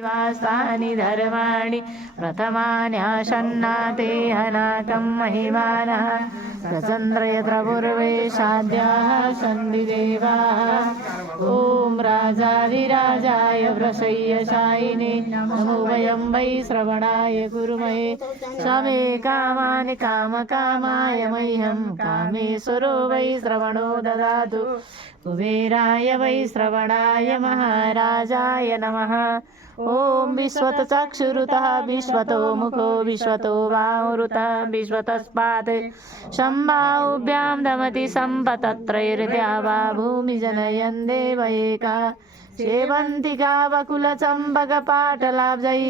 वास्तानि धर्माणि प्रथमान्याशन्नाते हनाकं महिमानः प्रचन्द्र यत्र पूर्वे साध्याः सन्ति देवाः। ॐ राजाधिराजाय वृषय्यशायिने नमो वयं वै श्रवणाय कुर्महे शमे कामानि कामकामाय मह्यं कामेश्वरो वै श्रवणो ददातु कुबेराय वै श्रवणाय महाराजाय नमः। ॐ विश्वतचक्षुरुतः विश्वतो मुखो विश्वतो बाहुरुतः विश्वतस्पात् सम्बाहुभ्यां दमति सम्पतत्रैर्द्यावा भूमि जनयन् देव एका सेवन्तिका वकुलचम्बकपाटलाब्जैः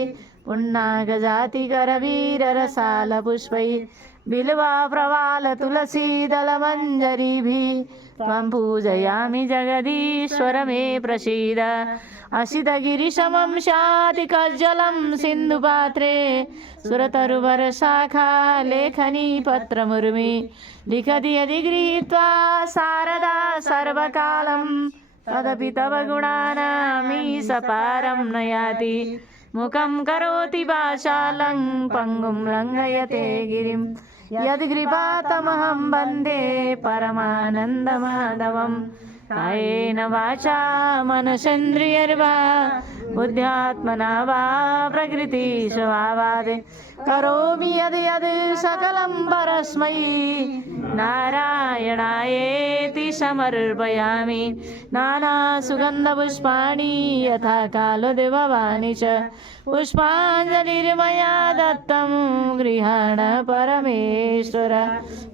पुन्नागजातिकरवीररसालपुष्पैः बिल्वा प्रवाल तुलसीदलमञ्जरीभिः त्वं पूजयामि जगदीश्वर मे प्रसीद। असितगिरिशमं शातिकज्जलं सिन्धुपात्रे सुरतरुवरशाखा लेखनी पत्रमुर्मि लिखति यदि गृहीत्वा शारदा सर्वकालं तदपि तव गुणानामीश पारं न याति। मुखं करोति वाचालं पङ्गुं लङ्घयते गिरिं यद्कृपातमहं वन्दे परमानन्दमाधवम्। कायेन वाचा मनसेन्द्रियैर्वा बुद्ध्यात्मना वा प्रकृतिस्वभावात् करोमि यद् सकलं परस्मै नारायणायेति समर्पयामि। नानासुगन्धपुष्पाणि यथा कालदेववानि च पुष्पाञ्जलिर्मया दत्तं गृहाण परमेश्वर।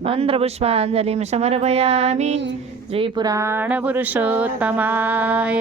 मन्त्रपुष्पाञ्जलिं समर्पयामि श्रीपुराणपुरुषोत्तमाय।